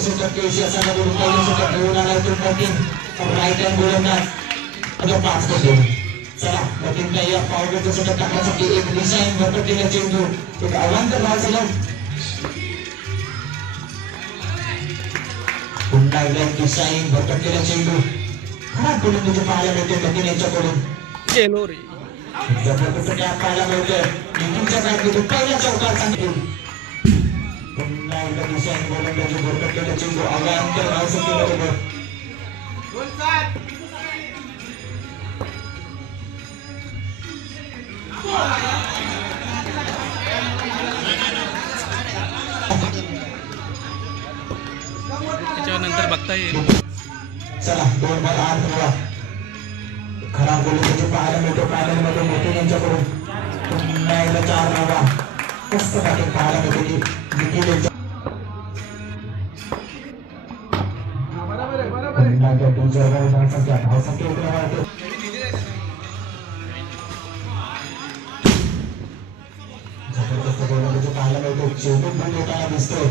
टक्के यशाचा गुरुत्वाकर्षण घेऊन आला तो पटीन राईट हँड गोलंदाज आता 5 पटे चला पटीन या पावडरचं षटक टाकण्यासाठी एक डिझाइन भरकटलेला चेंडू एक अवांतर धाव झाला पुन्हा एकदा डिझाइन भरकटलेला चेंडू खराब गोलंदाजी पाहायला मिळते पटीन यांच्याकडून जबरदस्त गॅप पाहायला मिळतोय नितीनच्या बॅटमध्ये पहिल्या चौकार सांगितलं पुन्हा एकदा डिझाइन गोलंदाजी भरकटलेला चेंडू अवांतर धाव संख्येबरोबर त्याच्यानंतर बघता येईल चला 2 बाद 8 धावा खराब गोलंदाजी पाहायला मिळतो पॅनल मध्ये मोठे यांच्याकडून पुन्हा एकदा 4 धावा मस्त बॅटिंग पाहायला मिळते निखिल यांच्या पुन्हा एकदा 2 धावांचा धाव संख्या इकडे वाढते जबरदस्त गोलंदाजी पाहायला मिळतो चेंडू बूट होताना दिसतोय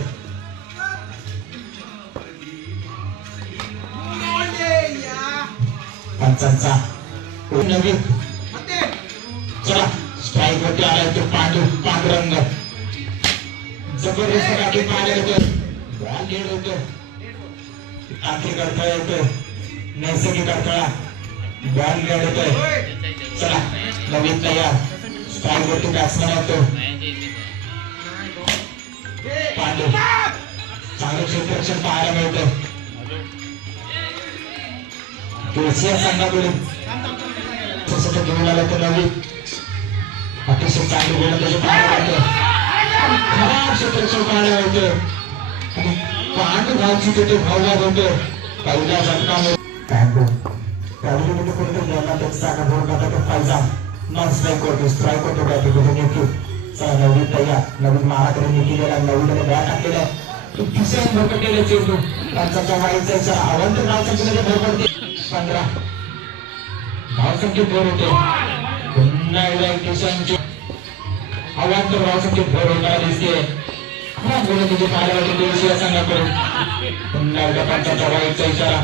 पंचांचा नवीन चला स्ट्राईक वरती आलाय तो पांडुरंग जबरदस्त बॅटिंग पाहायला येतो बॉल लीड होतो आखरी अडथळा येतो नैसर्गिक अडथळा बॉल लीड होतोय चला नवीन तयार स्ट्राईक वरती बॅट्समॅन येतो पांडू चांगलं क्षेत्ररक्षण पाहायला मिळतं तुळशी संघाकडून तसं घेऊन आला तर नवीन अतिशय चांगली गोलंदाजी पाहायला मिळतं खराब क्षेत्ररक्षण पाहायला मिळतं आणि पांडू धावची तिथे भावभाग होतो पहिल्या झटकामध्ये पॅन्डू त्यावेळी म्हणजे कोणतं गोलंदाज चांगला गोल करता पाहिजे नॉन स्ट्राईक होतो स्ट्राईक होतो बॅटिंग निखिल चला नवीन तयार नवीन माराकडे निखिलेला नवीन बॅट टाकलेला डिझाइन भरकटलेला चेंडू त्यांचा वाईचा अवंत धाव संख्येमध्ये भर पडते 15 धाव संख्येत भर होते पुन्हा एकदा डिझाइनचे अवांतर धाव संख्येत भर होताना दिसते खराब गोलंदाजी पाहायला मिळते तुळशी या संघाकडून पुन्हा एकदा पंचाचा वाईचा इशारा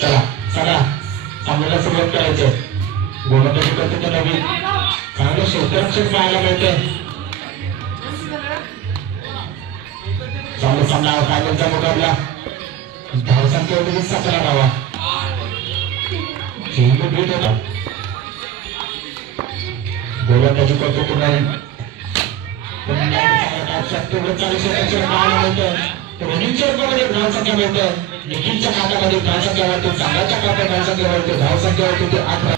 चला चला चांगला सुरुवात करायचं गोलंदाजी करते तर नवीन चांगलं क्षेत्ररक्षण पाहायला मिळतंय चांगलं सामना फायनलचा मुकाबला धावसंख्या होती 17 धावा चेंडू भेट होता गोलंदाजी करतो तो नवीन धावसंख्या मिळतं निखिलच्या खात्यामध्ये धावसंख्या वाढते चांगल्याच्या खात्यात धावसंख्या वाढते धावसंख्या वाढते ते 18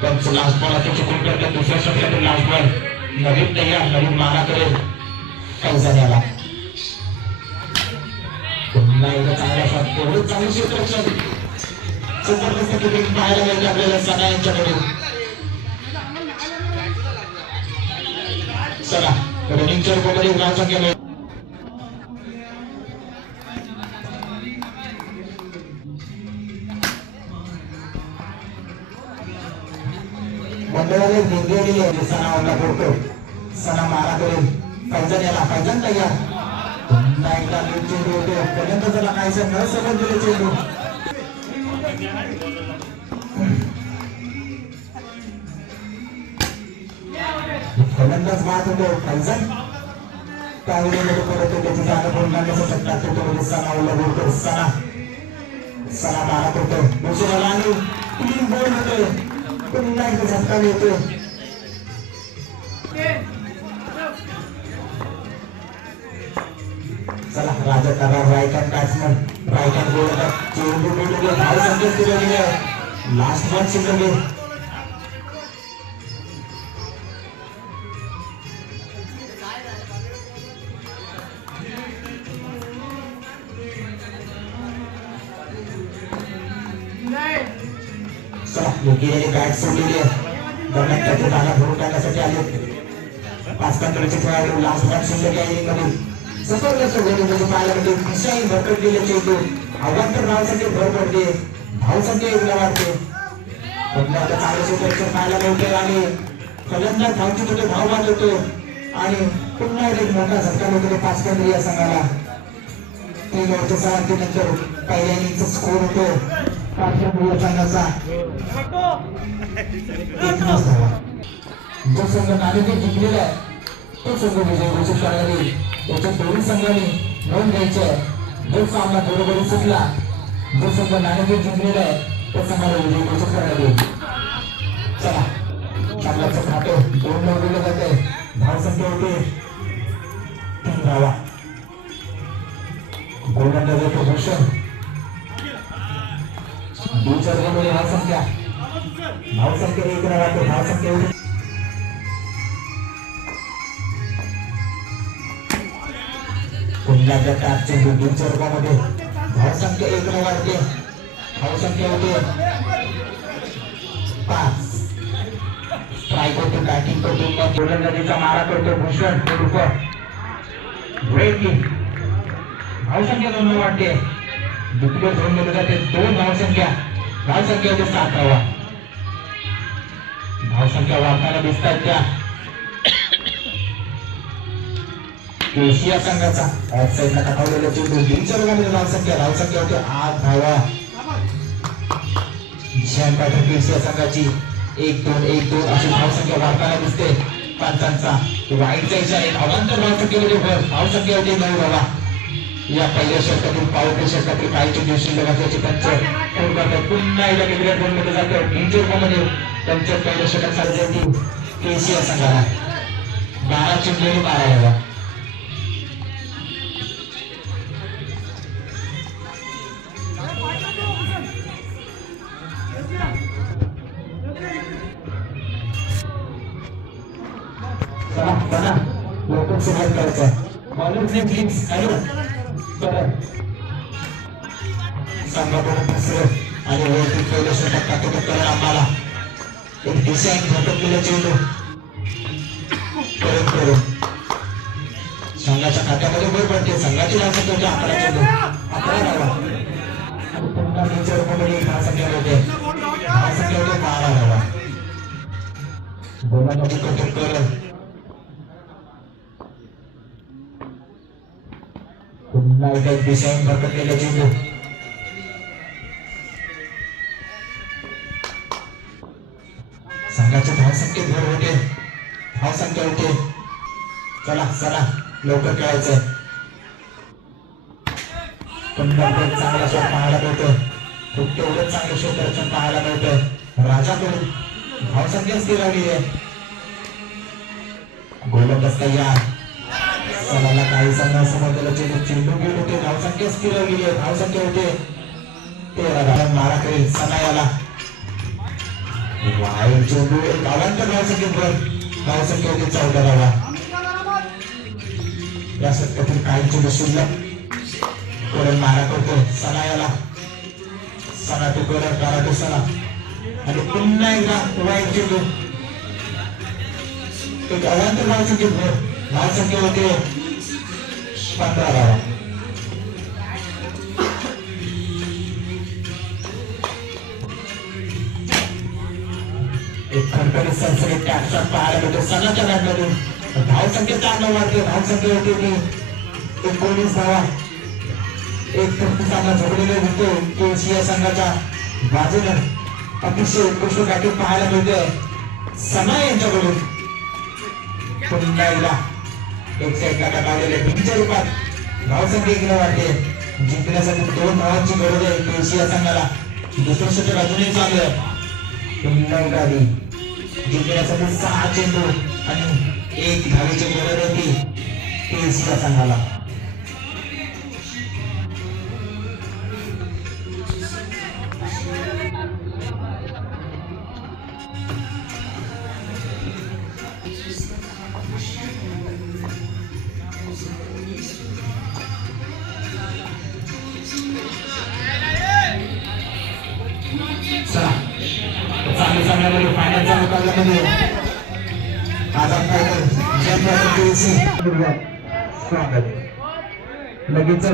पण लास्ट बॉल असं चुकून करतात दुसऱ्या षटकातील लास्ट बॉल नवीन तयार नवीन मारा करेल पैसा द्याला पुन्हा एकदा चांगला शॉट एवढं चांगलं क्षेत्ररक्षण जबरदस्त किपिंग पाहायला मिळते आपल्याला सना यांच्याकडे चला रनिंगच्या रूपामध्ये धावसंख्या मिळते मंडळाने निंदेली आहे सना ओला बोलतो सना मारा करेल पैजन याला पैजन तयार पुन्हा एकदा लीड चेंडू होतो पर्यंत त्याला काहीसं न समजलेले चेंडू फलंदाज बाद होतो पैजन त्यावेळी परत त्याची जागा बोल काढण्याचा सट्टा तो सना ओला बोलतो सना सना मारा करतो दुसऱ्याला आणि 3 बॉल होतोय पुन्हा एकदा झटका मिळतोय चला राजा करार right hand batsman right hand गोलंदाज चेंडू भेटले धाव संकेत दिले गेले लास्ट बॉल शिल्लक निखिलने बॅट सोडलेली आहे दरम्यान त्याची जागा भरून टाकण्यासाठी आले 5 कंट्रोलचे खेळाडू लास्ट बॉल शिल्लक आहे इनिंगमध्ये जबरदस्त गोलंदाजी पाहायला मिळते दिशाही भरकटलेले चेंडू अवांतर धावसंख्येत भर पडते धावसंख्या 1 वाढते पुन्हा आता चांगलं क्षेत्ररक्षण पाहायला मिळतोय आणि फलंदाज धावचूक होतो, धाव बाद होतो आणि पुन्हा एक मोठा झटका मिळतो 5 पॉइंट या संघाला. 3 ओव्हरच्या समाप्तीनंतर पहिल्या इनिंगचा स्कोर होतो 5 पॉइंट या संघाचा. जो संघ नाणेफेक जिंकलेला आहे तो संघ विजय घोषित करण्यात येईल. त्याच्या दोन्ही संघांनी नोंद घ्यायची आहे. जो सामना बरोबरी सुटला, जो संघ नाणेफेक जिंकलेला आहे त्या संघाला विजय घोषित करण्यात येईल. चला, संघाचं खातं 2 लावलेलं जाते. धावसंख्या होते 3 धावा. गोलंदाज होतो भूषण. दुसऱ्या गोलंदाज धावसंख्या 1 राहते. धावसंख्या होती पुन्हा त्या टापचे दुसऱ्या रूपामध्ये धावसंख्या 1 वाढते. धावसंख्या होते 5. स्ट्राईक होते, बॅटिंग करतो, गोलंदाजीचा मारा करतो भूषण. ब्रेकिंग धावसंख्या 2 वाढते. दुसऱ्या झोन मध्ये जाते 2 धावसंख्या. धावसंख्या होते 7 धावा. धावसंख्या वाढताना दिसतात त्या एशिया संघाचा ऑफ साईडला टाकवलेला चेंडू. तीनच्या वर्गामध्ये धावसंख्या होते 8 धावा. झॅम पॅटर्न एशिया संघाची 1-2 अशी धावसंख्या वाढताना दिसते. पंचांचा वाईटचा इशारा अवांतर धावसंख्येमध्ये भर. धावसंख्या होती 9 धावा. या पहिल्या षटकातील पावते षटकातील काही चेंडू शिल्लक असल्याचे त्यांचं फोन करतात. पुन्हा एकदा वेगळ्या झोनमध्ये जातं. 3 रूपामध्ये त्यांच्या पहिल्या षटक साधण्यासाठी एशिया संघाला 12 चेंडू 12 धावा. लवकर सुरुवात करायचं. बॉलरने फिक्स हॅलो संघाकडून दुसरं आणि वरती पहिलं षटक टाकतो करा. आम्हाला एक दिशा झटकलेला चेंडू परत करून संघाच्या खात्यामध्ये गोल पडते. संघाची धावसंख्या 11 चेंडू 11 धावा आणि पुन्हा 3 रूपामध्ये धावसंख्या होते. धावसंख्या होते 12 धावा. गोलंदाजी करतो करत. पुन्हा एकदा दिशाने भरकटलेला चेंडू. संघाच्या धावसंख्येत भर होते. धावसंख्या होते. चला लवकर खेळायचंय. पुन्हा चांगला शॉट पाहायला मिळतोय. खूप तेवढंच चांगलं क्षेत्ररक्षण पाहायला मिळतंय राजाकडून. धावसंख्या स्थिरावली आहे. गोलंदाज तयार. सलाला काही समोर त्याला चेंडू घेऊन होते. धावसंख्या स्थिरावली आहे. धावसंख्या होते 13 धावा. मारा करेल सनायाला. वाईट चेंडू एक अवांतर धावसंख्येवर. धावसंख्या होते 14 धावा. या षटकातील काही चेंडू शिल्लक करून मारा करतो सनायाला. सना टू करत कारा टू सना आणि पुन्हा एकदा वाईट चेंडू एक अवांतर धावसंख्येवर. धावसंख्या होते 15 धावा. एक खडखडीत सनसनीत कॅप्शॉट पाहायला मिळतो सनाच्या बॅटमधून. धावसंख्या 4 वाढते. धावसंख्या होते ती 19 धावा. एक तृप्ती सामना झोपलेला होतो की एशिया संघाच्या बाजूने अतिशय उत्कृष्ट बॅटिंग पाहायला मिळते सना यांच्याकडून. पुन्हा एकदा एक साईडला टाकलेले 3च्या रूपात धावसंख्या 1 वाढते. जिंकण्यासाठी 2 धावांची गरज आहे एशिया संघाला. दुसरं षटक अजूनही चालू आहे. पुन्हा एकदा आधी जिंकण्यासाठी 6 चेंडू आणि 1 धावेची गरज होती एशिया संघाला. चांगली सामन्यामध्ये फायनलच्या मुकाबल्यामध्ये आज आपण लगेच